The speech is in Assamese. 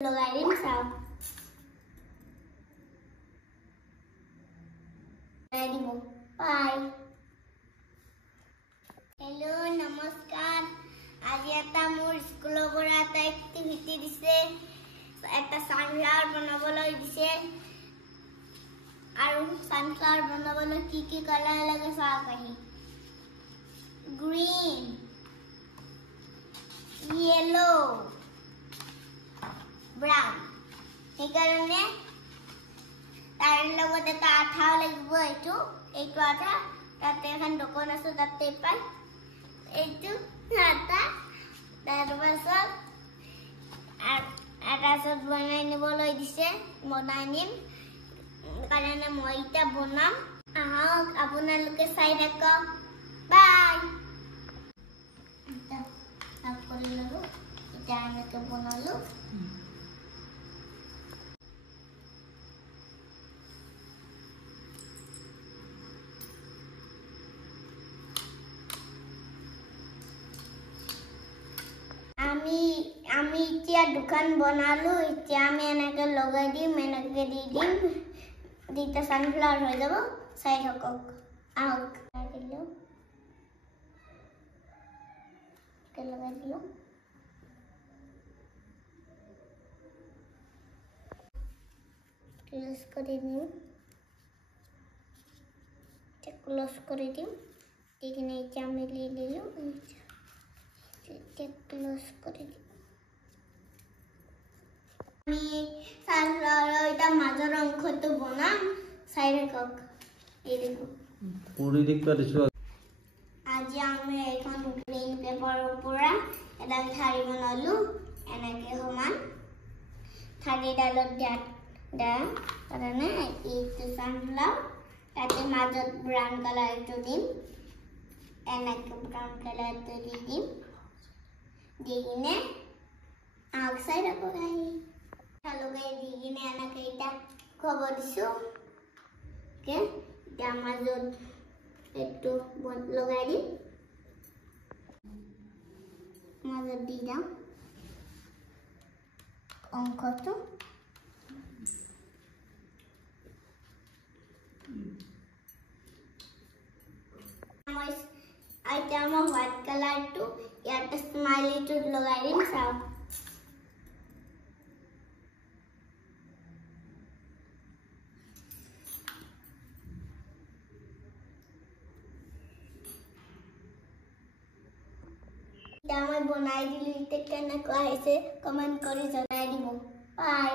লগাই দিম চাও লগাই দিব বাই হেল্ল নমস্কাৰ আজি এটা মোৰ স্কুলৰ পৰা এটা এক্টিভিটি দিছে এটা সানফ্লাৱাৰ বনাবলৈ দিছে আৰু সানফ্লাৱাৰ বনাবলৈ কি কালাৰ লাগে চাওক আহি গ্ৰীন येलो ब्राउन সেইকাৰণে তাৰ লগত এটা আঠা লাগিব এইটো আঠা তাতে এখন দোকান আছে তাতে পাই এইটো আঠা তাৰপাছত এটা সব বনাই নিবলৈ দিছে বনাই নিম কাৰণে মই এটা বনাম আহক আপোনালোকে চাই থাকক বাই এটা আমি বনালো আমি এতিয়া দোকান বনালো এতিয়া আমি এনেকে লগাই দিম এনেকে দি দিম দিটা সানফ্লাৱাৰ হৈ যাব চাই থাকক আহক লগাই দিলো ক্লোজ করে দিম ক্লোজ করে দিম এখানে এটা মিলিয়ে দিলাম ক্লোজ করে দিম আমি সানফ্লাওয়ার এটা মাজৰ অংশটো বনাম চাই থাকক এই দেখো পুৰি দেখতে দিছো আজি আমি এখন গ্ৰীন পেপাৰৰ পৰা এটা ঠাৰি বনালো এনেকে সমান ঠাৰিডালত দা কাৰণে এইটো সানফ্লাওয়াৰ তাতে মাজত ব্ৰাউন কালাৰটো দিম এনেকে ব্ৰাউন কালাৰটো দি দিম দিনে আউটসাইড আপ গাই লগাই দি কিনে এনেকে এটা খবৰ দিছো ওকে এটা মাজত একটু লগাই দিম মাজত দি দাম অংকটো আইটা মই হোয়াইট কালারটো ইয়াতে স্মাইলিটো লগাই দিম চাও মই বনাই দিলো এতিয়া কেনেকুৱা হৈছে কমেন্ট কৰি জনাই দিব বাই